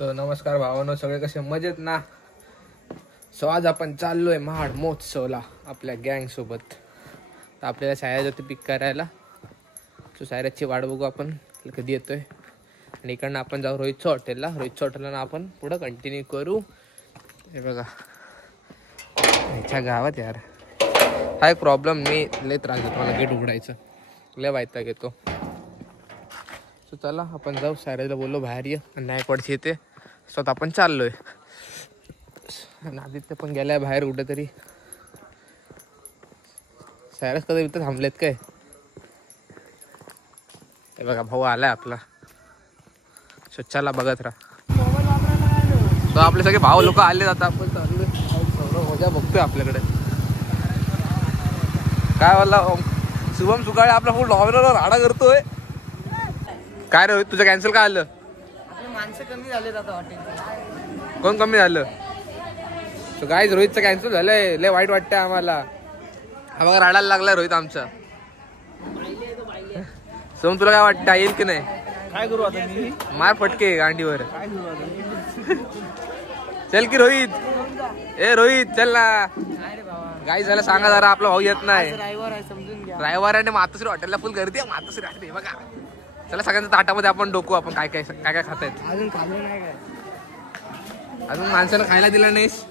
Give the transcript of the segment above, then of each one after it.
नमस्कार भावांनो, सगळे कसे मजेत ना. आज आपण चाललोय महाड महोत्सवला आपल्या गँग सोबत. तर आपल्याला सायरा जाते पिक करायला. सायराची वाट बघू आपण कधी येतोय. आणि इकडनं आपण जाऊ रोहितच्या हॉटेलला आपण पुढं कंटिन्यू करू. हे बघा ह्याच्या गावात यार हा एक प्रॉब्लेम, मी लय त्रास देतो मला गेट उघडायचं, लय वैताग येतो. चला आपण जाऊ. सायराला बोललो बाहेर ये, नायकवाडची येते. स्वतः आपण चाललोय. आदित्य पण गेलाय बाहेर कुठेतरी. सायरस कधी इथं थांबलेत काय? हे बघा भाऊ आलाय आपला. स्वच्छाला बघत राहा. आपले सगळे भाऊ लोक आले. आता आपण चाललोय, मजा बघतोय आपल्याकडे. काय बोलला शुभम सुकाळे आपला फुल डॉमिनोवर राडा करतोय. काय रे तुझं कॅन्सल काय आलं? माणसं कमी झालेत आता हॉटेल. कोण कमी झालं? तो गाईज रोहितचं कॅन्सल झालंय. लय वाईट वाटतंय आम्हाला. हा बघा राडायला लागलाय रोहित आमचा. सोम तुला काय वाटतं, येईल की नाही? काय करू आता मी? मार फटके गांडीवर. चल की रोहित. ए रोहित चल ना. गाईज झाला सांगा जरा, आपला भाऊ येत नाही. ड्रायव्हर आहे समजून घ्या. ड्रायव्हर आणि मातोश्री हॉटेलला फुल गर्दी आहे. मातोश्री हॉटेल बघा. चला सगळ्यांच्या ताटामध्ये आपण डोकू. आपण काय काय काय काय खातायत. अजून खाल्लं नाही काय? अजून माणसाला खायला दिलं नाहीस.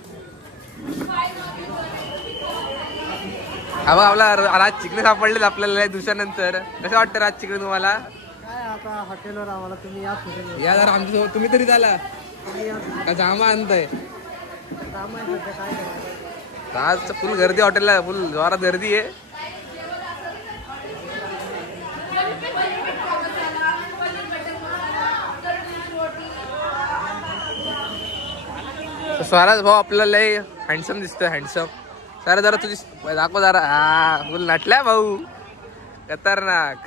अबा आपला आज चिकन सापडलेत आपल्याला लय दिवसानंतर. कसं वाटतं राज चिकन तुम्हाला? काय आता हॉटेलवर आम्हाला तुम्ही या हॉटेलवर या जरा आमच्यासोबत. तुम्ही तरी झाला का जामा आणताय? काम आहे सध्या, काय करायचं? आज फुल गर्दी हॉटेलला, फुल जोरात गर्दी आहे. स्वराज भाऊ आपल्याला लय हँडसम दिसतोय. हँडसम सर जरा तुझी दाखव जरा. हा फुल नटलाय भाऊ, खतरनाक.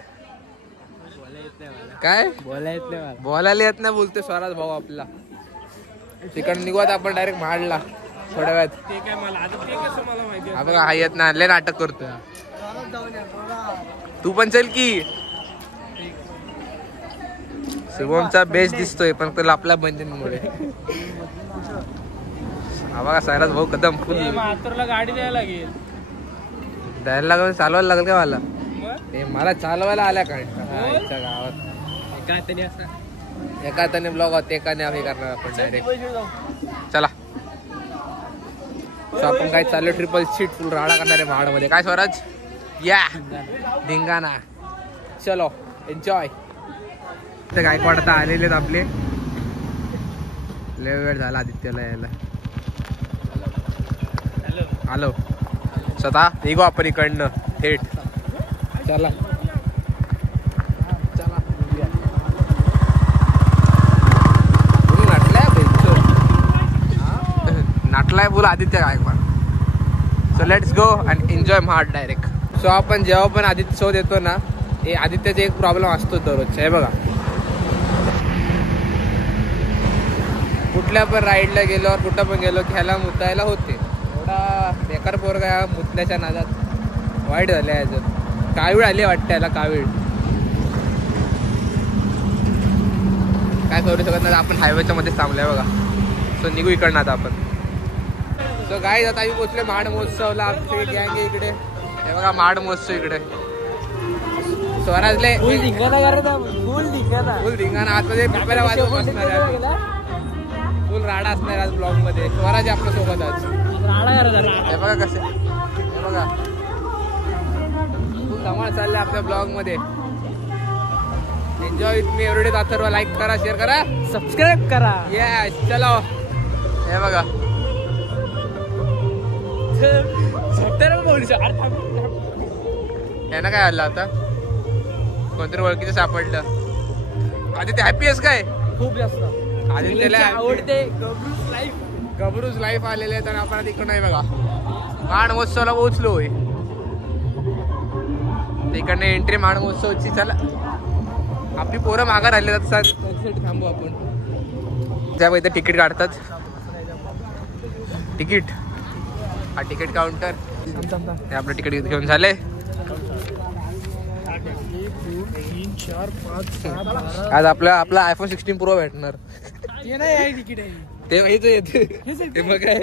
काय बोलायला येत नाही बोलतोय स्वराज भाऊ आपला. तिकडे निघू आता आपण डायरेक्ट महाडला थोड्या वेळात. हा बघा हा येत नाही, लय नाटक करतोय. तू पण चल की. शुभमचा बेस्ट दिसतोय पण तुला आपल्या बंधनमुळे. हा बघा सायराज भाऊ कदम फुल. गाडी द्यायला लागेल. द्यायला लागेल, चालवायला लागेल का मला? मला चालवायला आल्या काय गावात. एका हाताने ब्लॉग होत, एकाने आम्ही करणार आपण डायरेक्ट. चला आपण काय चाललो ट्रिपल सीट फुल राडा करणार आहे महाडमध्ये. काय स्वराज? या धिंगाणा. चलो एन्जॉय. गायकवाड आता आलेले आहेत आपले. लय वेळ झाला आदित्यला यायला. हॅलो स्वतः निघू आपण इकडनं थेट. चला चला. नाटलाय बोल Aditya Gaikwad. So let's go and enjoy Mahad direct. So आपण जेव्हा पण आदित्य शोध येतो ना, हे आदित्यचा एक प्रॉब्लेम असतो दररोजचा. हे बघा कुठल्या पण राईडला गेलो, कुठं पण गेलो की ह्याला मुतायला होते. एवढा बेकार पोरगा मुतण्याच्या नादात वाईट झाल्या. याच्यात कावीळ आली वाटतं याला. कावीळ काय करू शकत नाही. आपण हायवेच्या मध्ये थांबलोय बघा. सो निघू इकडनं आता आपण. सो गाईज आता आम्ही पोचले महाड महोत्सवला. आपली गँग आहे इकडे. हे बघा महाड महोत्सव इकडे. स्वराजले फुल धिंगाणा. आतमध्ये पेपरा वाजवून असणार आहे. फुल राडा असणार आज ब्लॉग मध्ये. स्वराज आपल्या सोबत आज. हे बघा कसे. हे बघा खूप धमाल चालले आपल्या ब्लॉग मध्ये. एन्जॉय विथ मी एवढे अथर्व. लाईक करा, शेअर करा, सबस्क्राईब करा. येस चलो. हे बघा यांना काय आलं आता? कोणतरी ओळखीचं सापडलं. आधी ते हॅपी आहेस काय? खूप जास्त. आधी त्याला आवडते गबरूज लाईफ आलेले आहेत. आणि आपण तिकडं नाही बघा महाड महोत्सवला पोहोचलोय. तिकडनं एंट्री महाड महोत्सवची. चला आपली पोरं मागं राहिले त्यासाठी थांबू आपण. त्या इथे तिकीट काढतात. तिकीट हा तिकीट काउंटर. हे आपलं तिकीट घेऊन झाले. 1, 2, 3, 4, 5, 6, 12. आज आपला आयफोन 16 प्रो भेटणार. ते माहिती येते ते मग काय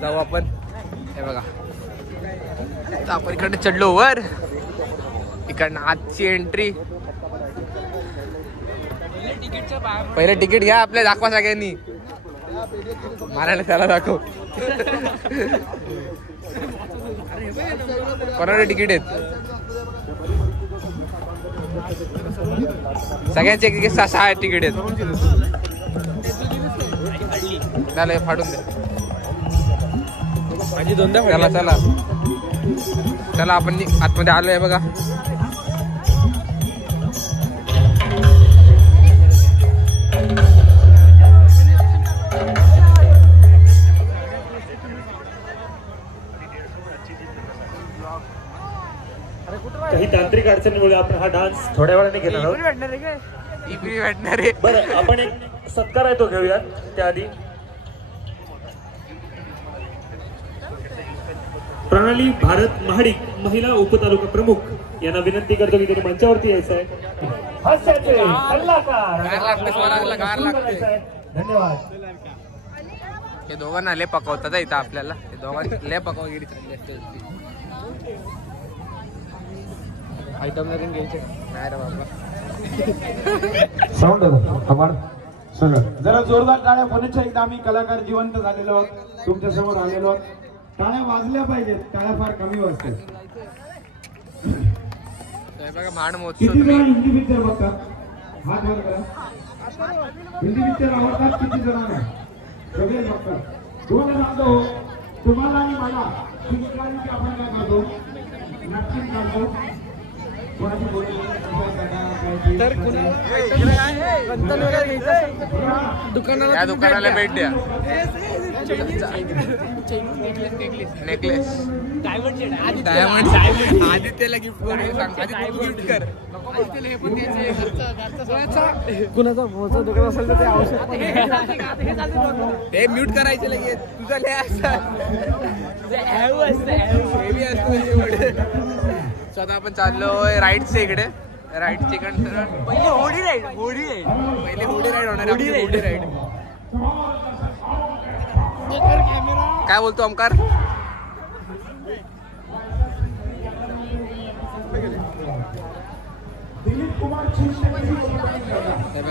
जाऊ आपण. हे बघा आपण इकडे चढलो वर. इकडनं आजची एंट्री. पहिले तिकीट घ्या आपल्या दाखवा सगळ्यांनी. मारायला त्याला दाखव. कोणाकडे तिकीट आहेत सगळ्यांचे एक 6 तिकीट आहेत. त्याला फाडून दे. चला चला चला आपण आतमध्ये आलोय बघा. काही तांत्रिक अडचणीमुळे आपण हा डान्स थोड्या वेळाने घेणार आहोत. बरं आपण एक सत्कार आहे तो घेऊयात. त्याआधी प्रणाली भारत महाडिक महिला उपतालुका प्रमुख यांना विनंती करतो की त्यांनी मंचावरती यायचं आहे. हास्याचे कलाकार. धन्यवाद. हे दोघांना लय पकवतात इथं आपल्याला. हे दोघांना लय पकवागिरी चालली असते. आयटम नवीन घ्यायचे नाही रे बाबा. साऊंड सगळं जरा जोरदार टाळ्या. पुन्हा एकदा आम्ही कलाकार जिवंत झालेलो आहोत. तुमच्या समोर आलेलो आहोत. टाळ्या वाजल्या पाहिजेत. टाळ्या फार कमी वाजतात. किती जण हिंदी पिक्चर बघतात? हात वर करा. हिंदी पिक्चर आवडतात किती जणांना? सगळे बघतात. 2 जणांना तुम्हाला आणि मला तिकीट आपण काय करतो? नक्कीच करतो. या दुकानाला भेट द्या. नेकलेस डायमंड आदित्यला गिफ्ट कर. गिफ्ट कर. कुणाचा मोचा दुकान असेल तर ते आवश्यक. ते म्यूट करायचे लगेच. तुझा लय आता आपण चाललोय राईटच्या इकडे. राईटच्या इकडे पहिले होडी राईड. पहिले होडी राईड होणार. होडी राईड काय बोलतो ओमकार?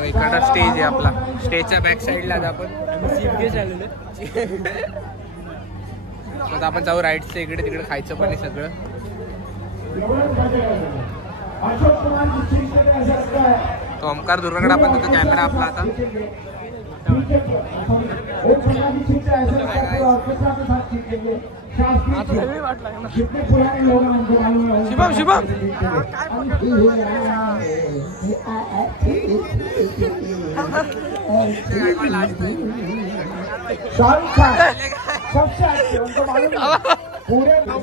इकडं स्टेज आहे आपला. स्टेजच्या बॅक साईडला आपण आता आपण जाऊ राईटच्या इकडे. तिकडे खायचं पण आहे सगळं. तो ओमकार दुर्गाकडे आपण तिथं कॅमेरा आपला आता. शुभम शुभम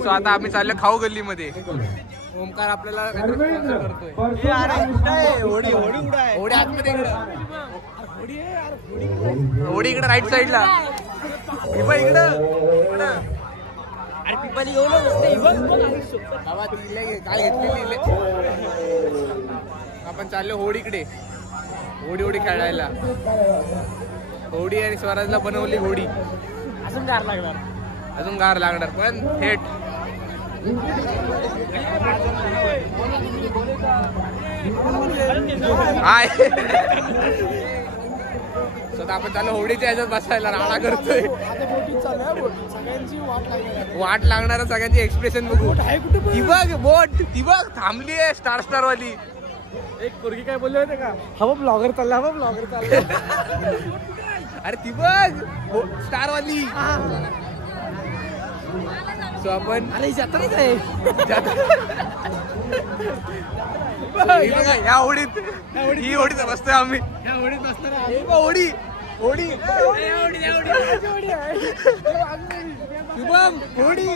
सो आता आम्ही चाललो खाऊ गल्लीमध्ये. ओमकार आपल्याला होडी इकडे राईट साईडला. काय घेतलेली आपण चाललो होडीकडे. होडी खेळायला. होडी आणि स्वराजला बनवली होडी. अजून गार लागणार पण थेट. स्वतः आपण चालू होडीच्या ह्याच्यात बसायला. राडा करतोय. वाट लागणार सगळ्यांची एक्सप्रेशन बघू. ती बघ बोट. ती बघ थांबली आहे स्टार वाली. एक पोरगी काय बोलले होते का? हवा ब्लॉगर चालला. अरे ती बघ स्टार वाली. सो आपण अरे जत्रेच आहे. ह्या होडीत ही होडीत बसतोय आम्ही. ह्या होडीत बसतो. होडी शुभम होडी.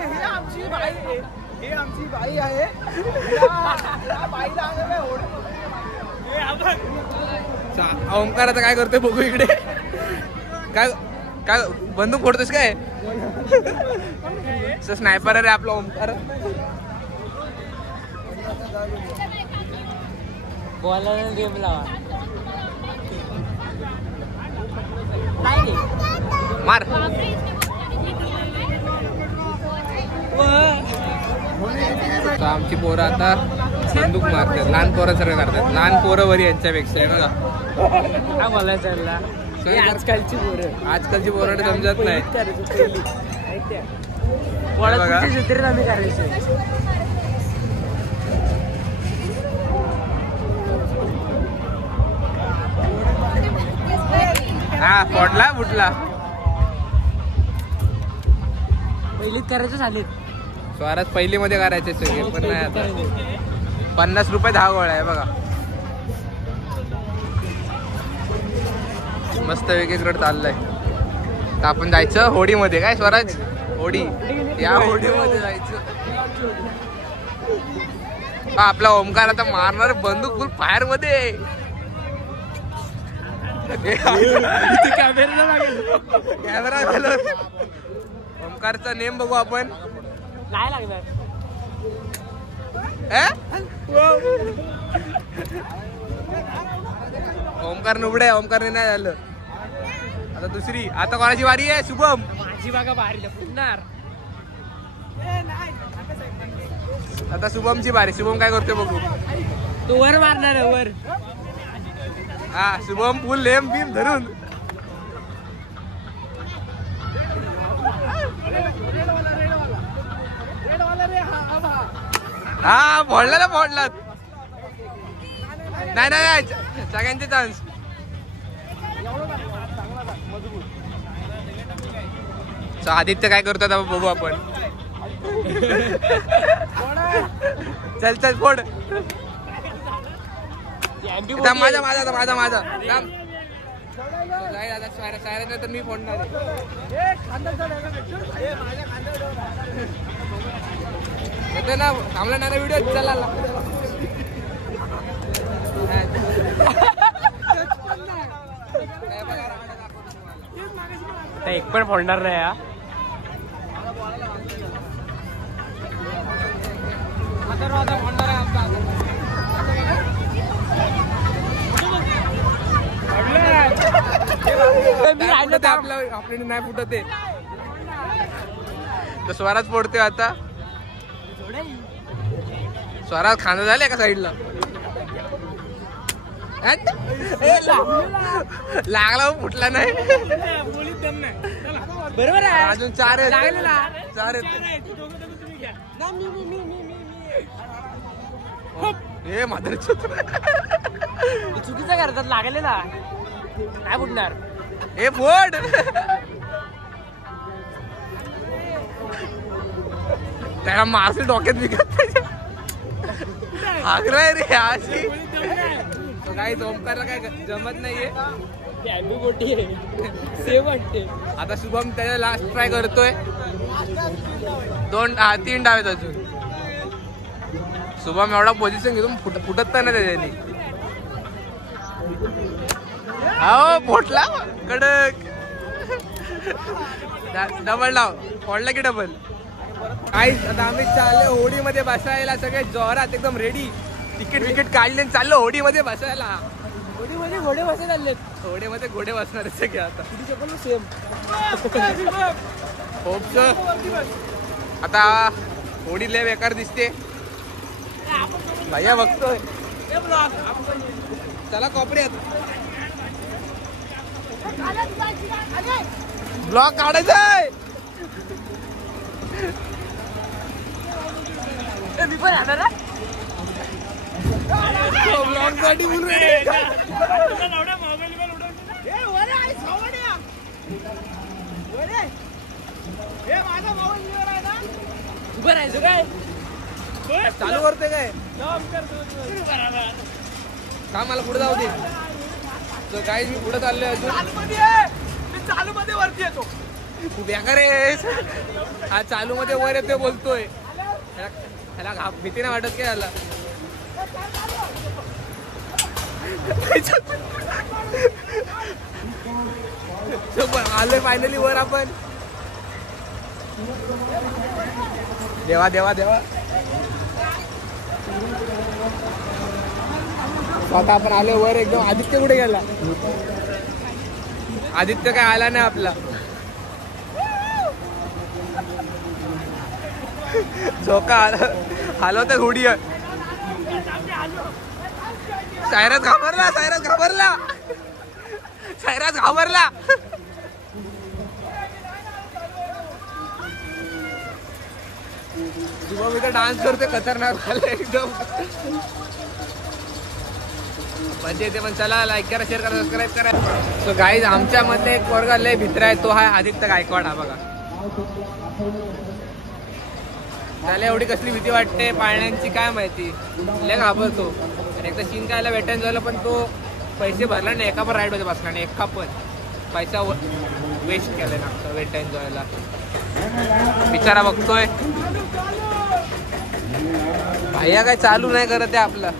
हे आमची बाई आहे. ओमकार आता काय करतोय बघू इकडे. काय काय बंदूक फोडतोस काय? स्नायपर आहे आपला ओमकार. बॉलर गेम लावा. मार. तर आमची पोरं आता बंदूक मारतात. लहान पोरं सगळं करतात. लहान पोरं बरी यांच्यापेक्षा आहे बघा. काय बोलायचं आजकालची पोरं. आजकालची पोरं समजत नाही. बघा चित्र आम्ही करायचं. हा पडला फुटला. पहिलीच करायचं झाले. स्वराज पहिली मध्ये करायचे सगळे पण नाही आता. 50 रुपये 10 गोळ्या आहे बघा. मस्त वेगळीकडे चाललंय. तर आपण जायचं होडीमध्ये. काय स्वराज? होडी. या होडीमध्ये जायचं. हा आपला ओमकार आता मारणार बंदूक फुल फायर मध्ये. कॅमेरा झालं. ओमकारचा नेम बघू आपण. नाही लागणार. ओमकार नुबडे. ओमकारने नाही झालं. आता दुसरी. आता कोणाची वारी आहे? शुभम. माझी बघा बाहेर फुटणार. आता शुभमची बारी. शुभम काय करतोय बघू. तो वर मारणार आहे वर. हा शुभम फुल लेम बीम धरून. हा फोडला ना. फोडला. नाही नाही सगळ्यांचे चान्स. आदित्य काय करतो आता बघू आपण. चल चल फोड. माझा माझा माझा माझा सायरा तर मी फोडणार. येतो ना. थांबला ना व्हिडिओ. चला एक पण फोडणार नाही. हा आपल्याला नाही फुटत. तर स्वराज फोडतोय आता. स्वराज खाणं झाले का साईडला. लागला फुटला नाही. बरोबर आहे. अजून 4 आहेत. 4 आहेत. हे मात्र चुकीचं करतात. लागलेला काय फुटणार. हे फोड. त्याला मासे डोक्यात विकत हागलाय रे अशी. काही ओमकारला काय जमत नाहीये. मोठी आहे. सेम वाटते. आता शुभम त्याला लास्ट ट्राय करतोय. 3 डाव आहेत अजून. शुभम एवढा पोझिशन घेऊन फुटत तर नाही त्याच्यानी. हो फोटला कडक. डबल डाव. फोडला की डबल. काहीच. आता आम्ही चाललो होडीमध्ये बसायला. सगळे जोरात एकदम रेडी. तिकीट काढले चाललो होडीमध्ये बसायला. होडीमध्ये घोडे बसत चाललेत. होडीमध्ये घोडे बसणार आहेत सगळे आता. सेम. होपच. आता होडी लय बेकार दिसते. भैया बघतोय. चला कॉपऱ्यात ब्लॉग काढायचाय. मी पण येणार. ब्लॉग साठी बोलू. उभं राहायचं काय. चालू करते काय. का मला पुढे जाऊ दे. तर काही मी पुढे चाललोय अजून. चालू मध्ये वरती येतो. तू बेकार आहेस. हा चालू मध्ये वर येतोय बोलतोय. ह्याला भीती नाही वाटत काय ह्याला. आलोय फायनली वर आपण. देवा देवा देवा. आता आपण आलो वर एकदम. आदित्य कुठे गेला? आदित्य काय आला नाही आपला. झोका हलवते थोडी. सायराज घाबरला. सायराज घाबरला. सायराज घाबरला. शुभम इथं डान्स करते खतरनाक झालं एकदम. म्हणजे ते पण चला लाईक करा, शेअर करा, सबस्क्राईब करा. सो गाईज आमच्या मध्ये एक वर्ग लय भित्र आहे. तो हा आदित्य गायकवाड. हा बघा. त्याला एवढी कसली भीती वाटते पाळण्यांची काय माहिती. लय घाबरतो. आणि एकदा चीन खायला वेटन झालं पण तो पैसे भरला नाही. एका पण राईड होते बसला नाही. एका पण पैसा वेस्ट केलाय ना वेट एन्जॉयला. बिचारा बघतोय. भैया काय चालू नाही करत आहे आपला.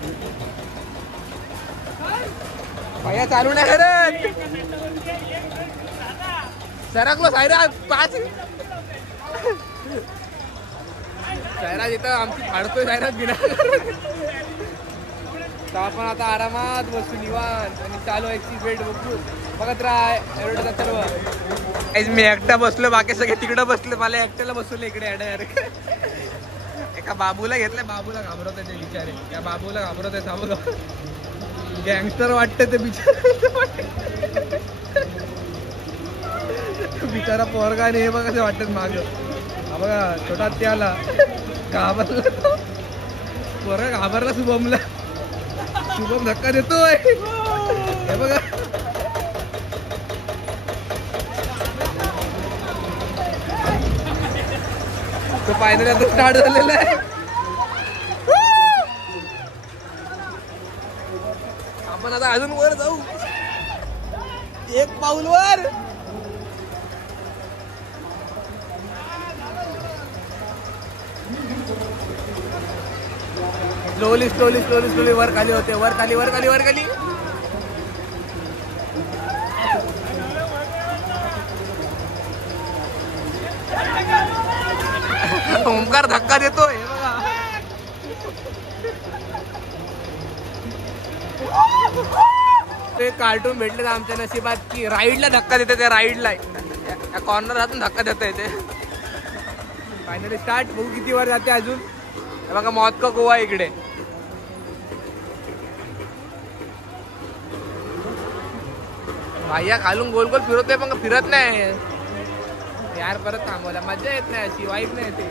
भैया चालू नाही करत. सरकलो सायराज. 5 सायराज इथं आमची फाडतोय. सायराज बिना. तर आपण आता आरामात बसू निवांत आणि चालू आहे वेट बघू. बघत राहा एवढं सर्व. मी एकटा बसलो. बाकी सगळे तिकडं बसले. मला एकट्याला बसवलं इकडे. डायरेक्ट एका बाबूला घेतलंय. बाबूला घाबरत आहे ते बिचारे. त्या बाबूला घाबरत आहे. सांगू गँगस्टर वाटतं ते बिचारा पोरगा. आणि हे बघा कसं वाटत माग. हा बघा छोटा ते आला. घाबरला पोरगा. घाबरला शुभमला. शुभम धक्का देतोय. हे बघा. तो फायनली आता स्टार्ट झालेला आहे. आपण आता अजून वर जाऊ. एक पाऊल वर. स्लोली स्लोली स्लोली स्लोली वर खाली होते. वर खाली वर खाली वर खाली. ओंकार धक्का देतोय. ते कार्टून भेटले आमच्या नशिबात की राईडला धक्का देते. त्या राईडला या कॉर्नर हातून धक्का देता येते. Finally start. बघू किती वर जाते अजून. बघा मॉस्को गोवा इकडे. भैया खालून गोल गोल फिरवतोय पण फिरत नाही यार. परत थांबवला. मजा येत नाही अशी. वाईट नाही येते.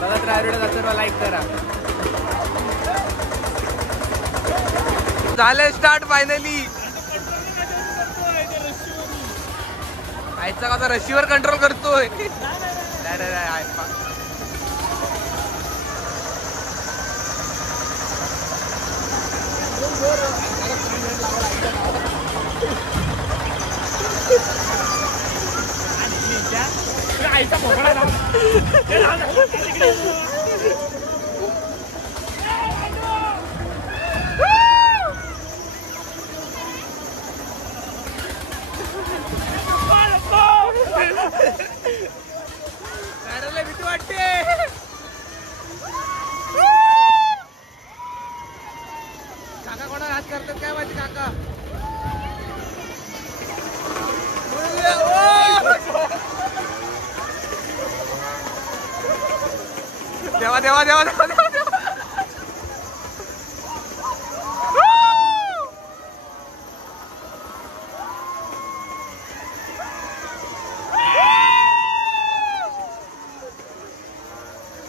बघत राहा सर्व. लाईक करा. झाले स्टार्ट फायनली. आयचा कसा रशीवर कंट्रोल करतोय. आईचा भोपळा भीती वाटते. काका कोणाला हात करतात काय माहिती. काका देवा देवा देवा देवा देवा देवा.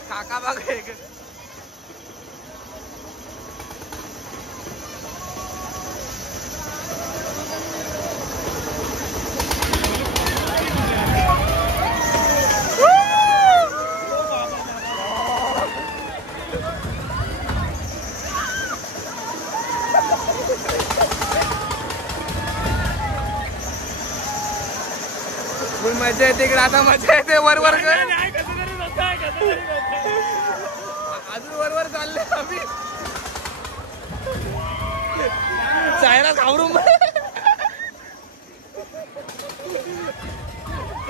काका बघा. मजा येते इकडे. आता मजा येते. वर वर अजून वर वर चालले आम्ही. चायला घाबरून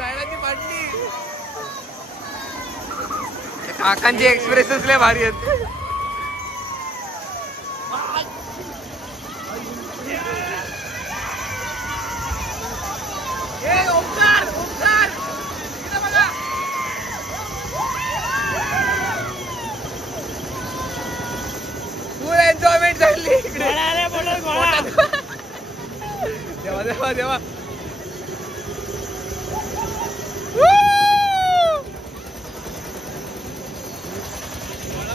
सायराची पाटली. काकांची एक्सप्रेसेस लय भारी आहेत. एन्जॉयमेंट झाली इकडे. देवा देवा देवा.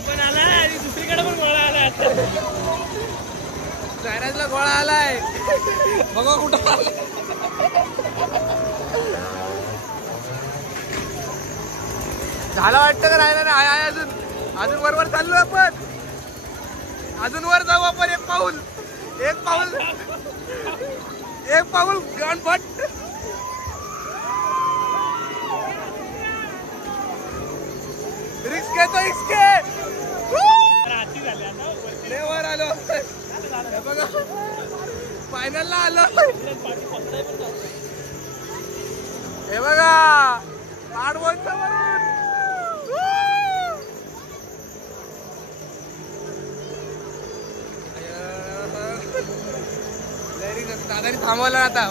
पण आला आणि दुसरीकडे पण गोळा आला. सायराजला गोळा आलाय. बघा कुठं आला. झाला वाटतं का राहिला नाही. आहे अजून अजून वर चाललो आपण. अजून वर जाऊ आपण. एक पाऊल गणपट. रिस्क घेतो वर आलो. बघा फायनलला आलो. हे बघा आडवणचं वरून. दादानी थांबवलं. आता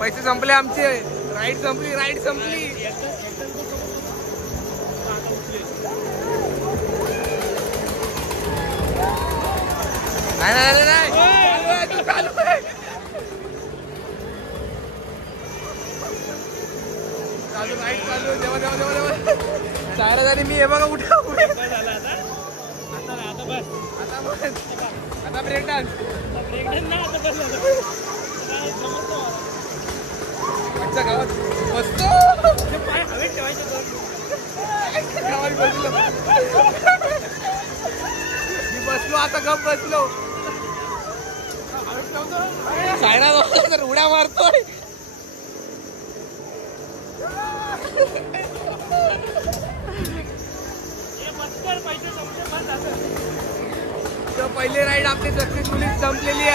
पैसे संपले आमचे. राईड संपली. नाही चालू आहे. राईड चालू. देवा सारा झाली. मी हे बघा उठा. आता ब्रेक डान्स. अच्छा गावात बसतो. पाय हवेत ठेवायचे. गावात बसलो. मी बसलो आता. गप बसलो. सायरा तर उड्या मारतोय. पहिले राईड आपली सक्सेसफुली संपलेली आहे.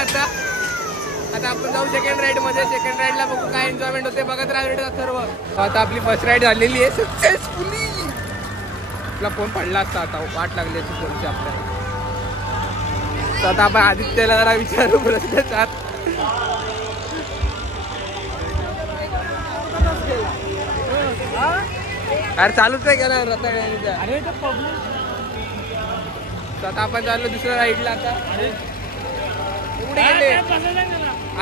आता आपण जाऊ सेकंड राईड मध्ये. सेकंड राईडला बघू काय एन्जॉयमेंट होते. बघत राहा सर्व. आता आपली फर्स्ट राईड झालेली आहे सक्सेसफुली. आपला फोन पडला असता. आता वाट लागली असती फोनची आपल्याला. तर आता आपण आदित्यला जरा विचारू प्रश्न 4. अरे चालूच नाही केला रत्ना. आता आपण चाललो दुसऱ्या राईडला. आता कुठे गेले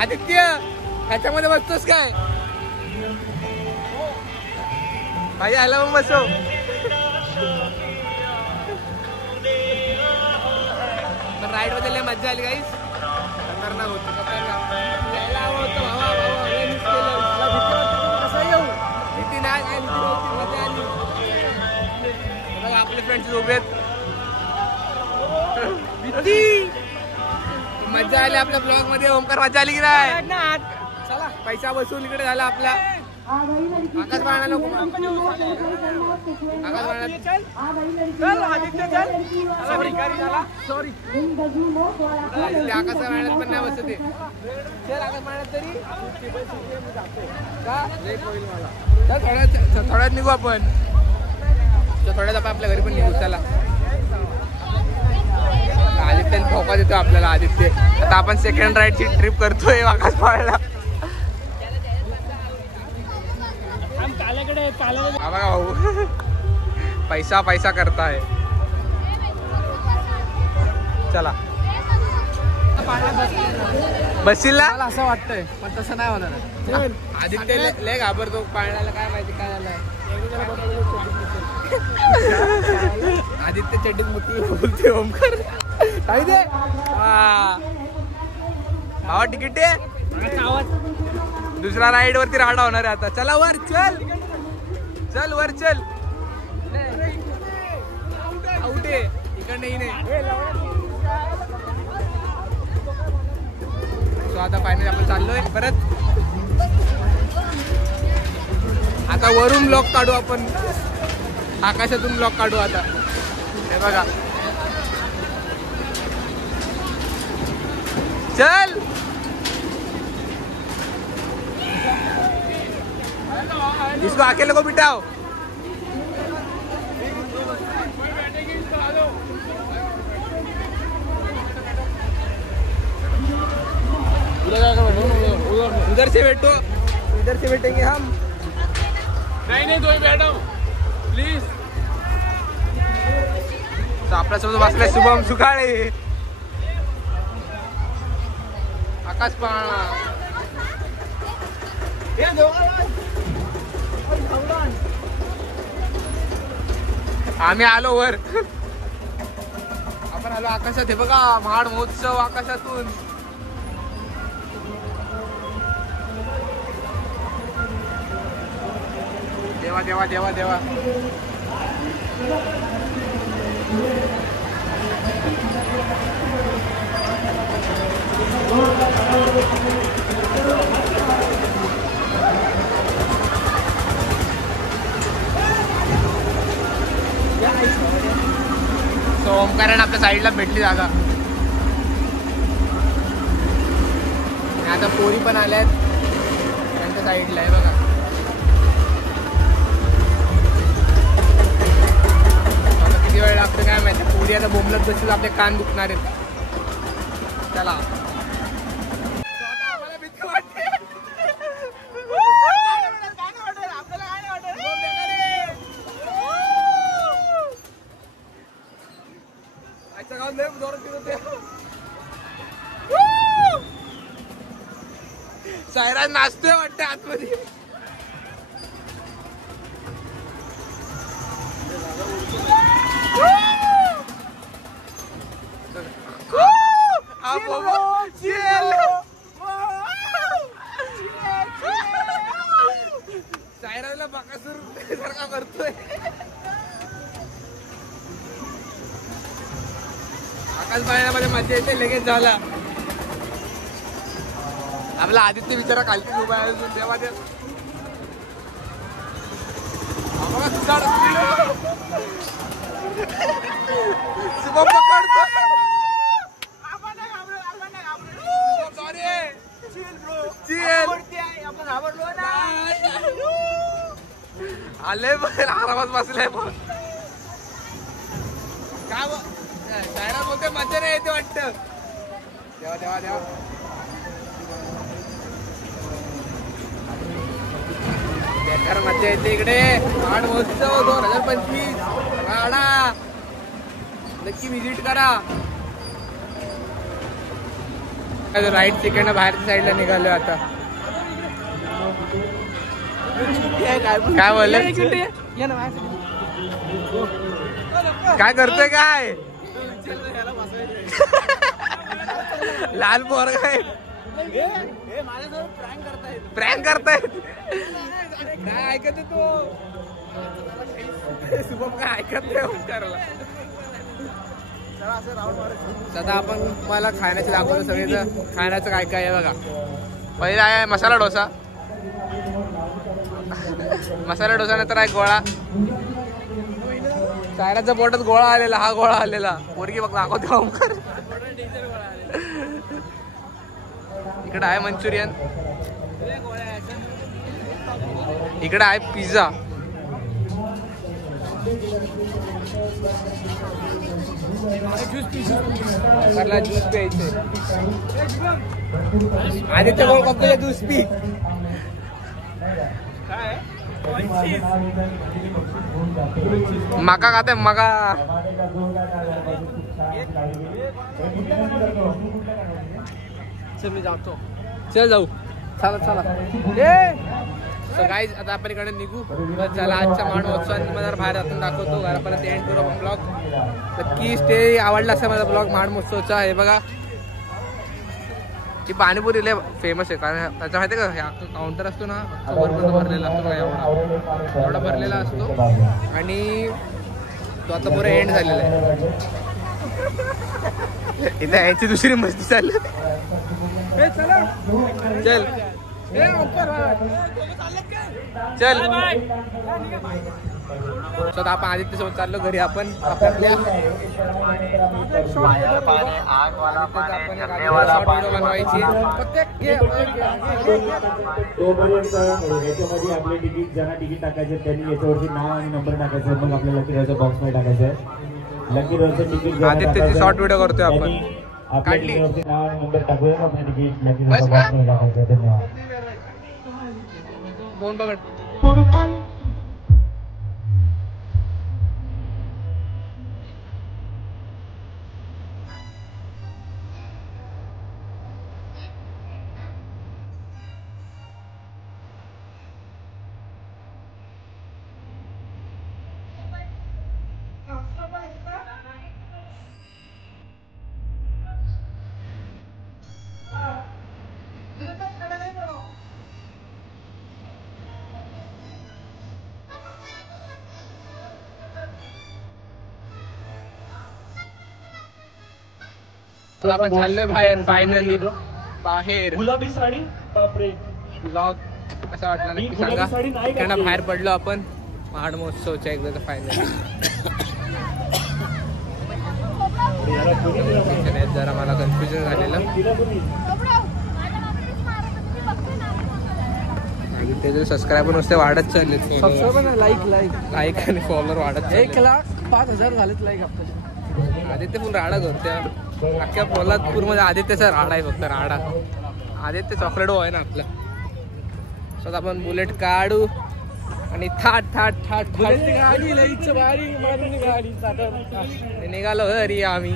आदित्य? ह्याच्यामध्ये बसतोस काय? भाई आला मग बसव. पण राईड मध्ये लय मजा आली गाईस. खतरनाक होतं. यायला हवं होतं भावा. मिस केलं. कसं येऊ? भीती नाही काय. भीती नव्हती. मजा आली. बघा आपले फ्रेंड्स उभे आहेत. भीती. मजा आली आपल्या ब्लॉग मध्ये. ओमकार मजा आली की नाही? चला पैसा बसून इकडे झाला आपला. आकाश बाळा नको. आकाश बाळा सॉरी. आकाश बाळात पण नाही बसत. चल आकाश बाळात तरी का लेट होईल मला. थोड्यात निघू आपण. थोड्यात आपण आपल्या घरी पण निघू. चला आदित्यने धोका देतो आपल्याला. आदित्य आता आपण सेकंड राईडची ट्रिप करतोय आकाश पाळला. बघा भाऊ पैसा करताय. चला बसशील ना असं वाटतंय. पण तसं नाही होणार. आदित्य लय घाबरतो पाळण्याला. काय माहिती काय झालंय. आदित्य चड्डीत मुठी बोलते. ओमकार काही दे भावा. तिकीट दुसरा राईड वरती राडा होणार आहे आता. चला वर चल वर चल. आउट आहे इकडे नाही. सो आता फायनली आपण चाललोय परत. आता वरून ब्लॉक काढू आपण. आकाशातून ब्लॉक काढू आता. हे बघा चल. इसको अकेले को बिठाओ. उधर से बैठो, इधर से बैठेंगे हम. नहीं तो बैठो प्लीज. तर आपल्यासोबत बसलाय शुभम सुकाळे, आकाश पाळणा. आम्ही आलो वर. आपण आलो आकाशात. हे बघा महाड महोत्सव आकाशातून. देवा देवा देवा देवा. सो ओमकाराने आपल्या साईडला भेटली जागा. आणि आता पोरी पण आल्यात त्यांच्या साईडला आहे बघा. आता किती वेळ लागतो काय माहिती. पोरी आता बोंबलत बसतील, आपले कान दुखणार आहेत. चला. आम्हाला भीती वाटते. सायरा नाचतोय वाटतं आतमध्ये. सायराला बाकासूर सारखा करतोय. आकाश पाळण्यामध्ये मजा येते. लगेच झाला आपला आदित्य बिचारा खालती उभा आहे अजून. देवा देव. शुभम पकडतो. आले पण आरामात बसलाय. पण काय सायरा बोलते मजा नाही येते वाटतं. देवा देवा देवा. बेकार मजा येते इकडे. महाड महोत्सव 2025 राडा. नक्की विजिट करा. राईट तिकडनं बाहेरच्या साईडला निघालोय आता. काय बोलले. काय करतोय काय. लाल पोर काय प्रँक करतायत. काय ऐकत तो शुभम. काय ऐकत नाही ओंकारला. सध्या आपण मला खाण्याचं दाखवतो सगळीचं. खाण्याचं काय काय आहे बघा. पहिला आहे मसाला डोसा. मसाला डोसा नंतर आहे गोळा. सायराच्या पोटात गोळा आलेला. हा गोळा आलेला. पोरगी बघ दाखवते ओंकार. इकडे आहे मंचुरियन. इकडे आहे पिझ्झा. ज्यूस प्यायचे. आदित्य गोळ कंपनीचा ज्यूस पी. मका खाते मका. मी जातो. चल जाऊ. चला चला. गाईज आता आपण इकडे निघू. चला आजच्या महाड महोत्सवात बाहेर जाऊन दाखवतो. घरापर्यंत एंड करू आपण ब्लॉग. नक्की स्टे आवडला असेल माझा ब्लॉग महाड महोत्सवचा. हे बघा ही पाणीपुरी लय फेमस आहे. कारण त्याच्या माहिती आहे का काउंटर असतो ना वरपर्यंत भरलेला असतो. एवढा भरलेला असतो. आणि तो आता पुरा एंड झालेला आहे. इथं याची दुसरी मस्ती चालली. चल चल. सो आता आपण आदित्य सोबत चाललो घरी. आपण आपल्या बनवायची तोपर्यंत याच्यामध्ये आपले तिकीट ज्यांना तिकीट टाकायचे त्यांनी याच्यावरती नाव आणि नंबर टाकायचा. मग आपल्याला लकी ड्रॉच्या बॉक्स मध्ये टाकायचं आहे. लकी ड्रॉचं तिकीट आदित्यची शॉर्ट व्हिडिओ करतोय आपण. आपल्या तिकीटवरती नाव आणि नंबर टाकूया. आपलं तिकीट लकी ड्रॉच्या बॉक्स मध्ये टाकायचं. धन्यवाद. दोन बघ आपण चाललोय बाहेर. फायनली बाहेर. गुलाबी साडी बापरे. ब्लॉग कसा वाटला नक्की सांगा. त्यांना बाहेर पडलो आपण महाड महोत्सवच्या एकदा फायनल. जरा मला कन्फ्युजन झालेलं. त्याचे सबस्क्रायबर नुसते वाढत चालले. लाईक आणि फॉलोअर वाढत. 1,05,000 झालेत लाईक आपल्याला. आदित्य पण राडा करतो. अख्ख्या पोलादपूर मध्ये आदित्यचा राडा आहे फक्त. राडा आदित्य चॉकलेट आहे ना आपला. स्वतः आपण बुलेट काढू आणि थाट थाट थाट गाडी निघालो घरी आम्ही.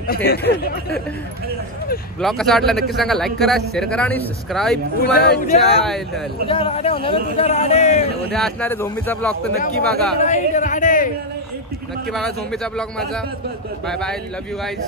ब्लॉग कसा वाटला नक्की सांगा. लाईक करा, शेअर करा आणि सबस्क्राईब टू माय चॅनल. उद्या असणारे झोंबीचा ब्लॉग तर नक्की बघा. नक्की बघा झोंबीचा ब्लॉग माझा. Bye bye. Love you guys.